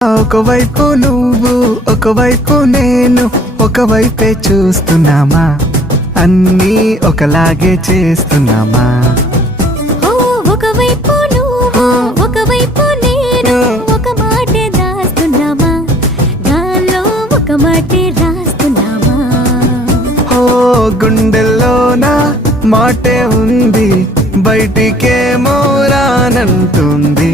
ఒకవైపు నువ్వు ఒకవైపు నేను ఒకవైపే చూస్తున్నామా, అన్నీ ఒకలాగే చేస్తున్నామా? ఒకవైపు నువ్వు ఒకవైపు నేను ఒక మాటే దాస్తున్నామా, గాల్లో ఒక మాటే రాస్తున్నామా? గుండెల్లోన మాటే ఉంది, బయటికేమో రానంటుంది.